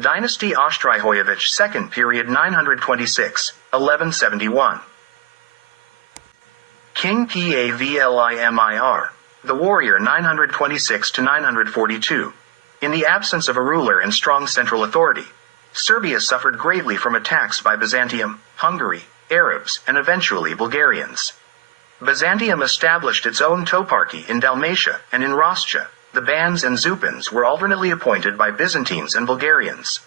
Dynasty Oshtrivojević second period 926-1171. King Pavlimir, the warrior 926-942. In the absence of a ruler and strong central authority, Serbia suffered greatly from attacks by Byzantium, Hungary, Arabs, and eventually Bulgarians. Byzantium established its own toparchy in Dalmatia, and in Rascia, the Bans and Zupans were alternately appointed by Byzantines and Bulgarians.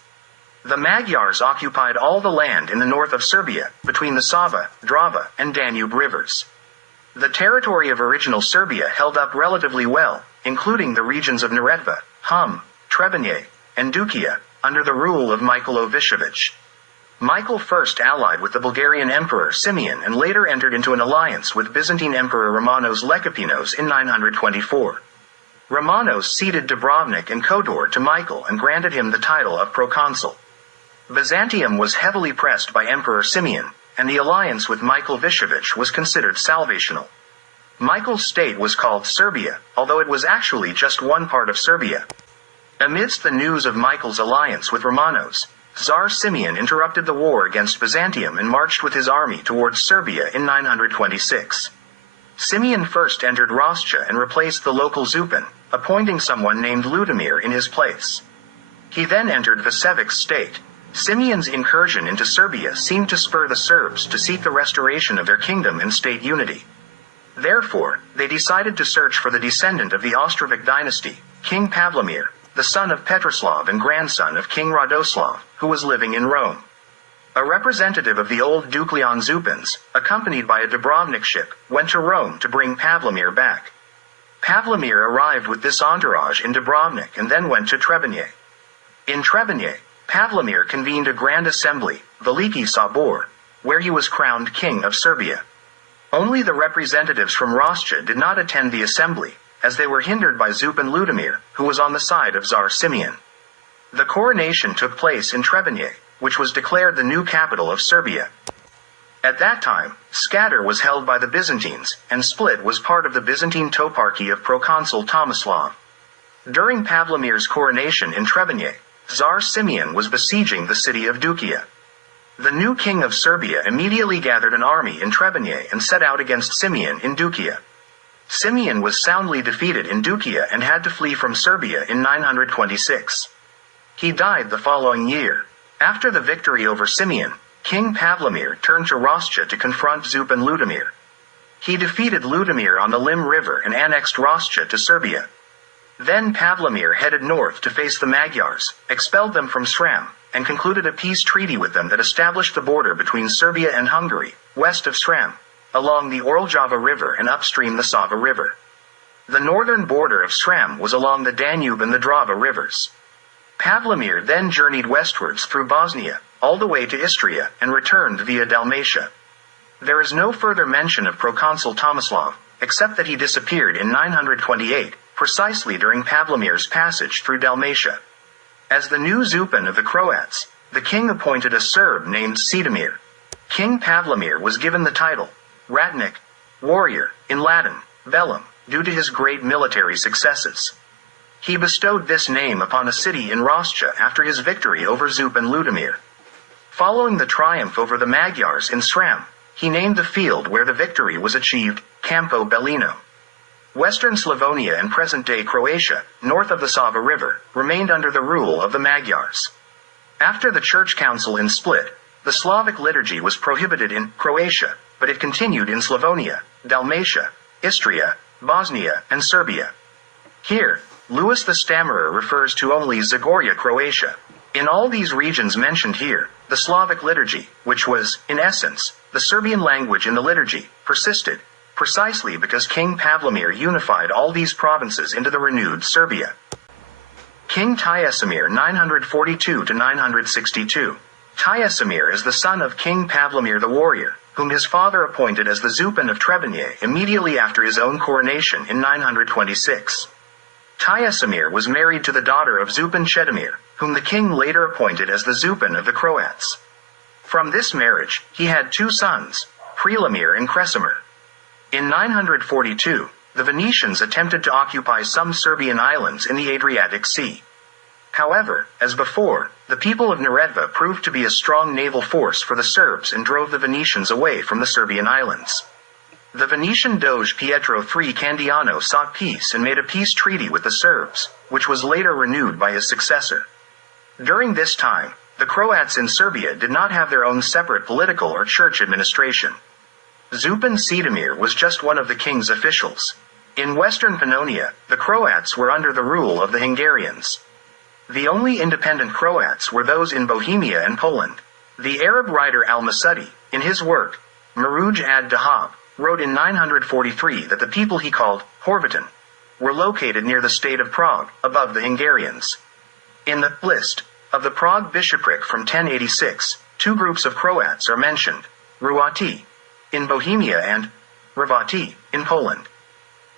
The Magyars occupied all the land in the north of Serbia, between the Sava, Drava, and Danube rivers. The territory of original Serbia held up relatively well, including the regions of Neretva, Hum, Trebinje, and Dukia, under the rule of Michael Oshtrivojević. Michael first allied with the Bulgarian Emperor Simeon and later entered into an alliance with Byzantine Emperor Romanos Lekipinos in 924. Romanos ceded Dubrovnik and Kodor to Michael and granted him the title of proconsul. Byzantium was heavily pressed by Emperor Simeon, and the alliance with Michael Oshtrivojević was considered salvational. Michael's state was called Serbia, although it was actually just one part of Serbia. Amidst the news of Michael's alliance with Romanos, Tsar Simeon interrupted the war against Byzantium and marched with his army towards Serbia in 926. Simeon first entered Rascia and replaced the local Zupan, appointing someone named Ludomir in his place. He then entered Vasevic state. Simeon's incursion into Serbia seemed to spur the Serbs to seek the restoration of their kingdom and state unity. Therefore, they decided to search for the descendant of the Oshtrivojević dynasty, King Pavlimir, the son of Petroslav and grandson of King Radoslav, who was living in Rome. A representative of the old Duklian Zupans, accompanied by a Dubrovnik ship, went to Rome to bring Pavlimir back. Pavlimir arrived with this entourage in Dubrovnik and then went to Trebinje. In Trebinje, Pavlimir convened a grand assembly, Veliki Sabor, where he was crowned king of Serbia. Only the representatives from Rascia did not attend the assembly, as they were hindered by Zupan Ludomir, who was on the side of Tsar Simeon. The coronation took place in Trebinje, which was declared the new capital of Serbia. At that time, Skadar was held by the Byzantines, and Split was part of the Byzantine toparchy of proconsul Tomislav. During Pavlimir's coronation in Trebinje, Tsar Simeon was besieging the city of Dukia. The new king of Serbia immediately gathered an army in Trebinje and set out against Simeon in Dukia. Simeon was soundly defeated in Dukia and had to flee from Serbia in 926. He died the following year. After the victory over Simeon, King Pavlimir turned to Rascia to confront Zupan Ludomir. He defeated Ludomir on the Lim River and annexed Rascia to Serbia. Then Pavlimir headed north to face the Magyars, expelled them from Sram, and concluded a peace treaty with them that established the border between Serbia and Hungary, west of Sram, along the Orljava River and upstream the Sava River. The northern border of Sram was along the Danube and the Drava rivers. Pavlimir then journeyed westwards through Bosnia, all the way to Istria, and returned via Dalmatia. There is no further mention of proconsul Tomislav, except that he disappeared in 928, precisely during Pavlimir's passage through Dalmatia. As the new Zupan of the Croats, the king appointed a Serb named Cedomir. King Pavlimir was given the title, Ratnik, warrior, in Latin, Velum, due to his great military successes. He bestowed this name upon a city in Rascia after his victory over Zupan Ludomir. Following the triumph over the Magyars in Sram, he named the field where the victory was achieved, Campo Bellino. Western Slavonia and present-day Croatia, north of the Sava River, remained under the rule of the Magyars. After the church council in Split, the Slavic liturgy was prohibited in Croatia, but it continued in Slavonia, Dalmatia, Istria, Bosnia, and Serbia. Here, Louis the Stammerer refers to only Zagorje, Croatia. In all these regions mentioned here, the Slavic liturgy, which was, in essence, the Serbian language in the liturgy, persisted, precisely because King Pavlimir unified all these provinces into the renewed Serbia. King Tyasemir 942-962. Tyasemir is the son of King Pavlimir the warrior, whom his father appointed as the Zupan of Trebinje immediately after his own coronation in 926. Tyasemir was married to the daughter of Zupan Chedomir, whom the king later appointed as the Zupan of the Croats. From this marriage, he had two sons, Prelimir and Kresimir. In 942, the Venetians attempted to occupy some Serbian islands in the Adriatic Sea. However, as before, the people of Neretva proved to be a strong naval force for the Serbs and drove the Venetians away from the Serbian islands. The Venetian Doge Pietro III Candiano sought peace and made a peace treaty with the Serbs, which was later renewed by his successor. During this time, the Croats in Serbia did not have their own separate political or church administration. Župan Sidomir was just one of the king's officials. In western Pannonia, the Croats were under the rule of the Hungarians. The only independent Croats were those in Bohemia and Poland. The Arab writer al-Masudi, in his work, Muruj ad-Dahab, wrote in 943 that the people he called Horvatan were located near the state of Prague, above the Hungarians. In the list of the Prague bishopric from 1086, two groups of Croats are mentioned, Ruati in Bohemia and Hrvati in Poland.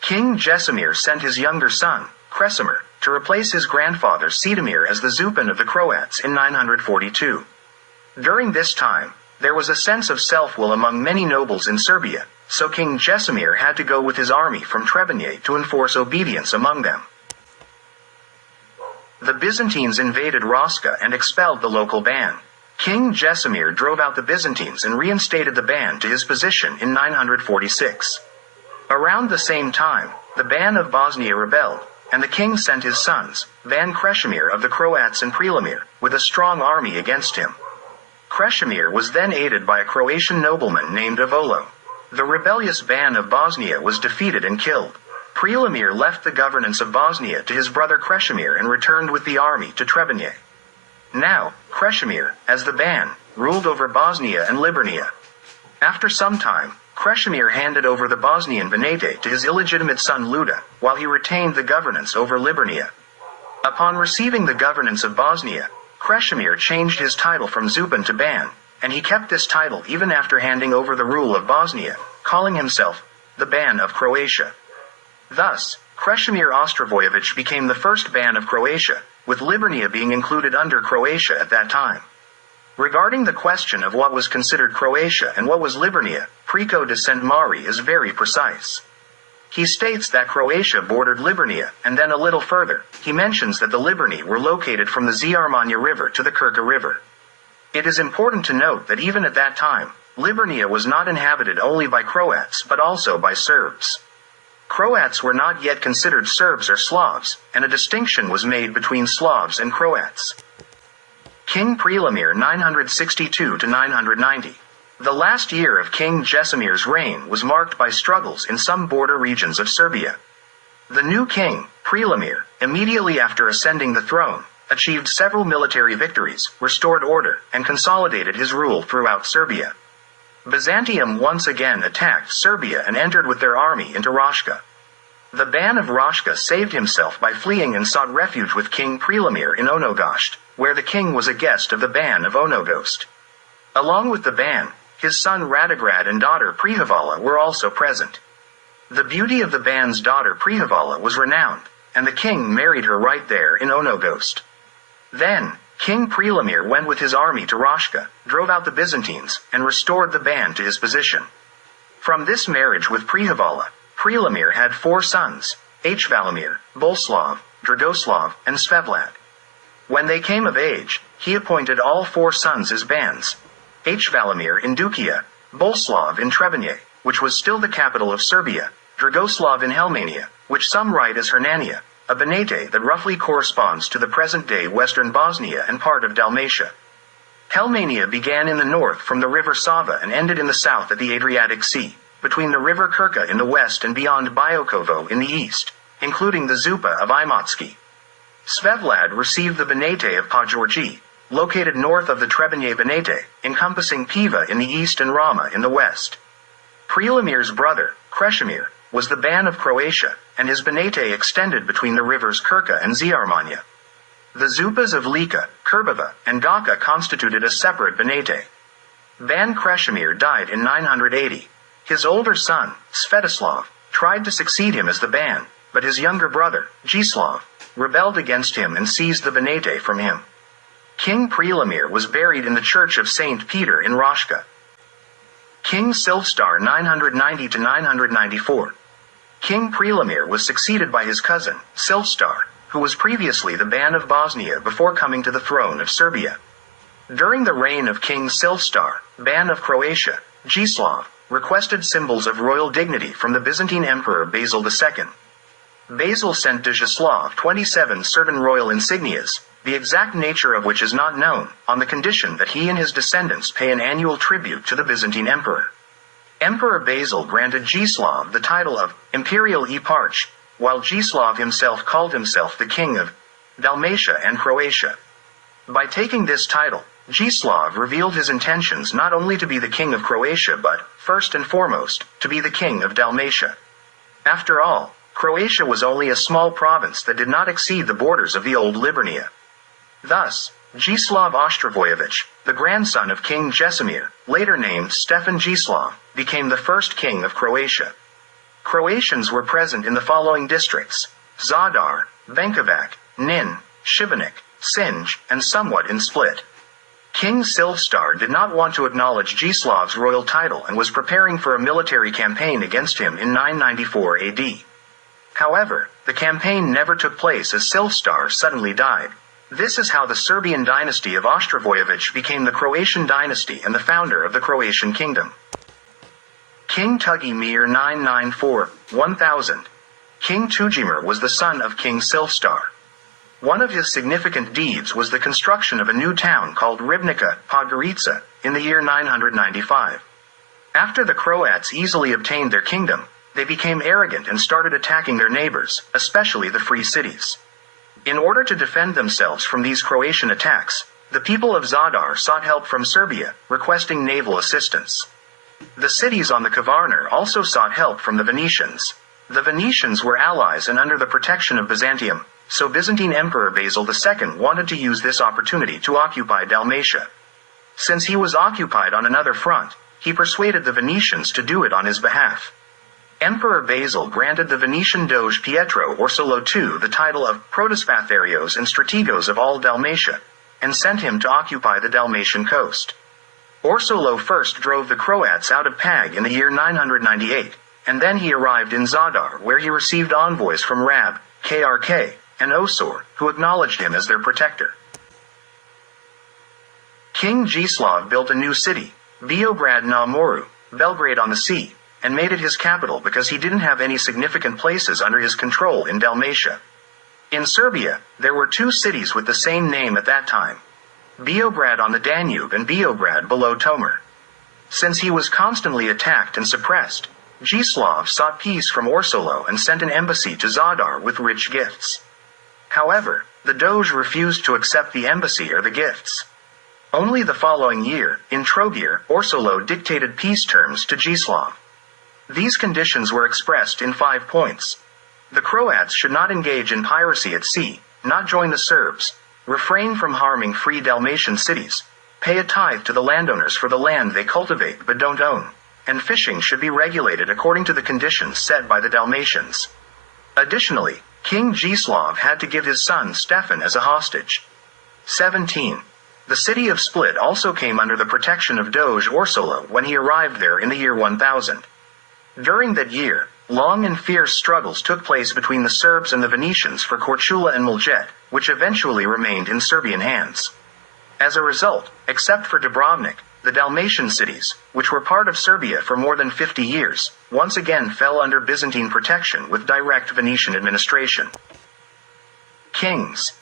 King Jesemir sent his younger son, Kresimir, to replace his grandfather Sidomir as the Župan of the Croats in 942. During this time, there was a sense of self-will among many nobles in Serbia, so King Jesemir had to go with his army from Trebinje to enforce obedience among them. The Byzantines invaded Raška and expelled the local ban. King Jesemir drove out the Byzantines and reinstated the ban to his position in 946. Around the same time, the Ban of Bosnia rebelled, and the king sent his sons, Ban Krešimir of the Croats and Prelimir, with a strong army against him. Krešimir was then aided by a Croatian nobleman named Ivolo. The rebellious Ban of Bosnia was defeated and killed. Prelimir left the governance of Bosnia to his brother Krešimir and returned with the army to Trebinje. Now, Krešimir, as the Ban, ruled over Bosnia and Liburnia. After some time, Krešimir handed over the Bosnian Banate to his illegitimate son Luda, while he retained the governance over Liburnia. Upon receiving the governance of Bosnia, Krešimir changed his title from Župan to Ban, and he kept this title even after handing over the rule of Bosnia, calling himself the Ban of Croatia. Thus, Krešimir Oshtrivojević became the first Ban of Croatia, with Liburnia being included under Croatia at that time. Regarding the question of what was considered Croatia and what was Liburnia, Preko de St. Mari is very precise. He states that Croatia bordered Liburnia, and then a little further, he mentions that the Liburni were located from the Zjarmanja River to the Krka River. It is important to note that even at that time, Liburnia was not inhabited only by Croats but also by Serbs. Croats were not yet considered Serbs or Slavs, and a distinction was made between Slavs and Croats. King Prelimir 962–990. The last year of King Jesemir's reign was marked by struggles in some border regions of Serbia. The new king, Prelimir, immediately after ascending the throne, achieved several military victories, restored order, and consolidated his rule throughout Serbia. Byzantium once again attacked Serbia and entered with their army into Raška. The Ban of Raška saved himself by fleeing and sought refuge with King Prelimir in Onogost, where the king was a guest of the Ban of Onogost. Along with the Ban, his son Radigrad and daughter Prihavala were also present. The beauty of the Ban's daughter Prihavala was renowned, and the king married her right there in Onogost. Then, King Prelimir went with his army to Raška, drove out the Byzantines, and restored the Ban to his position. From this marriage with Prihavala, Prelimir had 4 sons, Hvalimir, Bolslav, Dragoslav, and Svevlad. When they came of age, he appointed all 4 sons as Bans. Hvalimir in Dukia, Bolslav in Trebinje, which was still the capital of Serbia, Dragoslav in Helmania, which some write as Hernania, a Banate that roughly corresponds to the present-day western Bosnia and part of Dalmatia. Helmania began in the north from the river Sava and ended in the south at the Adriatic Sea, between the river Krka in the west and beyond Biokovo in the east, including the Zupa of Imotski. Svevlad received the Banate of Pajorji, located north of the Trebinje Banate, encompassing Piva in the east and Rama in the west. Prelimir's brother, Krešimir, was the Ban of Croatia, and his Banate extended between the rivers Krka and Zjarmanja. The Zupas of Lika, Kurbava, and Gaka constituted a separate Banate. Ban Krešimir died in 980. His older son, Svetoslav, tried to succeed him as the Ban, but his younger brother, Jislav, rebelled against him and seized the Banate from him. King Prelimir was buried in the Church of St. Peter in Raška. King Silvstar 990–994. King Prelimir was succeeded by his cousin, Silvstar, who was previously the Ban of Bosnia before coming to the throne of Serbia. During the reign of King Silvstar, Ban of Croatia, Gislav requested symbols of royal dignity from the Byzantine Emperor Basil II. Basil sent Djislav 27 certain royal insignias, the exact nature of which is not known, on the condition that he and his descendants pay an annual tribute to the Byzantine Emperor. Emperor Basil granted Gislav the title of Imperial Eparch, while Gislav himself called himself the King of Dalmatia and Croatia. By taking this title, Gislav revealed his intentions not only to be the King of Croatia but, first and foremost, to be the King of Dalmatia. After all, Croatia was only a small province that did not exceed the borders of the old Liburnia. Thus, Gislav Oshtrivojević, the grandson of King Jesemir, later named Stefan Gislav, became the first king of Croatia. Croatians were present in the following districts: Zadar, Benkovac, Nin, Šibenik, Sinj, and somewhat in Split. King Silvstar did not want to acknowledge Gislav's royal title and was preparing for a military campaign against him in 994 AD. However, the campaign never took place as Silvstar suddenly died. This is how the Serbian dynasty of Oshtrivojević became the Croatian dynasty and the founder of the Croatian kingdom. King Tugimir 994-1000. King Tugimir was the son of King Silvstar. One of his significant deeds was the construction of a new town called Ribnica, Podgorica, in the year 995. After the Croats easily obtained their kingdom, they became arrogant and started attacking their neighbors, especially the free cities. In order to defend themselves from these Croatian attacks, the people of Zadar sought help from Serbia, requesting naval assistance. The cities on the Kvarner also sought help from the Venetians. The Venetians were allies and under the protection of Byzantium, so Byzantine Emperor Basil II wanted to use this opportunity to occupy Dalmatia. Since he was occupied on another front, he persuaded the Venetians to do it on his behalf. Emperor Basil granted the Venetian Doge Pietro Orsolò II the title of Protospatarios and Strategos of all Dalmatia, and sent him to occupy the Dalmatian coast. Orsolò first drove the Croats out of Pag in the year 998, and then he arrived in Zadar where he received envoys from Rab, Krk, and Osor, who acknowledged him as their protector. King Gislav built a new city, Beograd na Moru, Belgrade on the Sea, and made it his capital because he didn't have any significant places under his control in Dalmatia. In Serbia, there were two cities with the same name at that time: Beograd on the Danube and Beograd below Tomar. Since he was constantly attacked and suppressed, Gislav sought peace from Orsolò and sent an embassy to Zadar with rich gifts. However, the Doge refused to accept the embassy or the gifts. Only the following year, in Trogir, Orsolò dictated peace terms to Gislav. These conditions were expressed in 5 points. The Croats should not engage in piracy at sea, not join the Serbs, refrain from harming free Dalmatian cities, pay a tithe to the landowners for the land they cultivate but don't own, and fishing should be regulated according to the conditions set by the Dalmatians. Additionally, King Gislav had to give his son Stefan as a hostage. 17. The city of Split also came under the protection of Doge Orsolò when he arrived there in the year 1000. During that year, long and fierce struggles took place between the Serbs and the Venetians for Korčula and Mljet, which eventually remained in Serbian hands. As a result, except for Dubrovnik, the Dalmatian cities, which were part of Serbia for more than 50 years, once again fell under Byzantine protection with direct Venetian administration. Kings: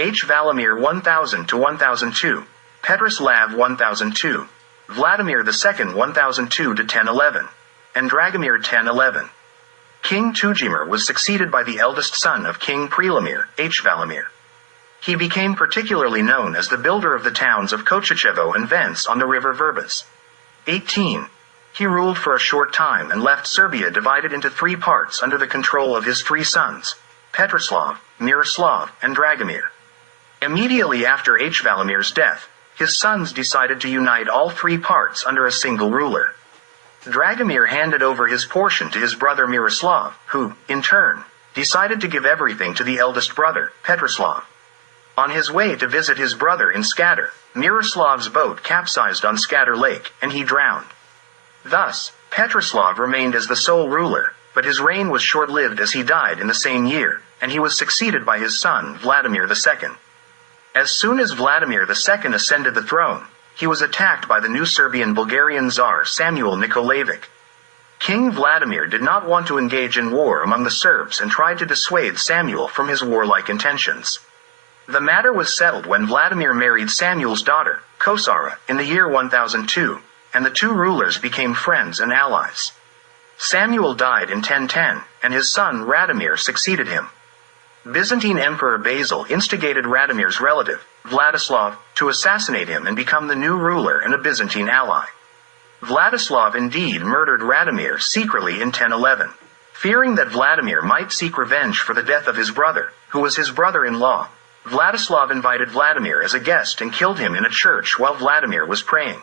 H. Valimir 1000-1002, Petrislav 1002, Vladimir II 1002-1011, and Dragomir 1011. King Tugimir was succeeded by the eldest son of King Prelimir, H. Valimir. He became particularly known as the builder of the towns of Kočićevo and Vence on the river Verbas. 18. He ruled for a short time and left Serbia divided into 3 parts under the control of his 3 sons, Petrislav, Miroslav, and Dragomir. Immediately after H. Valimir's death, his sons decided to unite all 3 parts under a single ruler. Dragomir handed over his portion to his brother Miroslav, who, in turn, decided to give everything to the eldest brother, Petrislav. On his way to visit his brother in Skadar, Miroslav's boat capsized on Skadar Lake, and he drowned. Thus, Petrislav remained as the sole ruler, but his reign was short-lived as he died in the same year, and he was succeeded by his son, Vladimir II. As soon as Vladimir II ascended the throne, he was attacked by the new Serbian-Bulgarian Tsar Samuel Nikolaević. King Vladimir did not want to engage in war among the Serbs and tried to dissuade Samuel from his warlike intentions. The matter was settled when Vladimir married Samuel's daughter, Kosara, in the year 1002, and the two rulers became friends and allies. Samuel died in 1010, and his son Radomir succeeded him. Byzantine Emperor Basil instigated Radomir's relative, Vladislav, to assassinate him and become the new ruler and a Byzantine ally. Vladislav indeed murdered Radomir secretly in 1011. Fearing that Vladimir might seek revenge for the death of his brother, who was his brother-in-law, Vladislav invited Vladimir as a guest and killed him in a church while Vladimir was praying.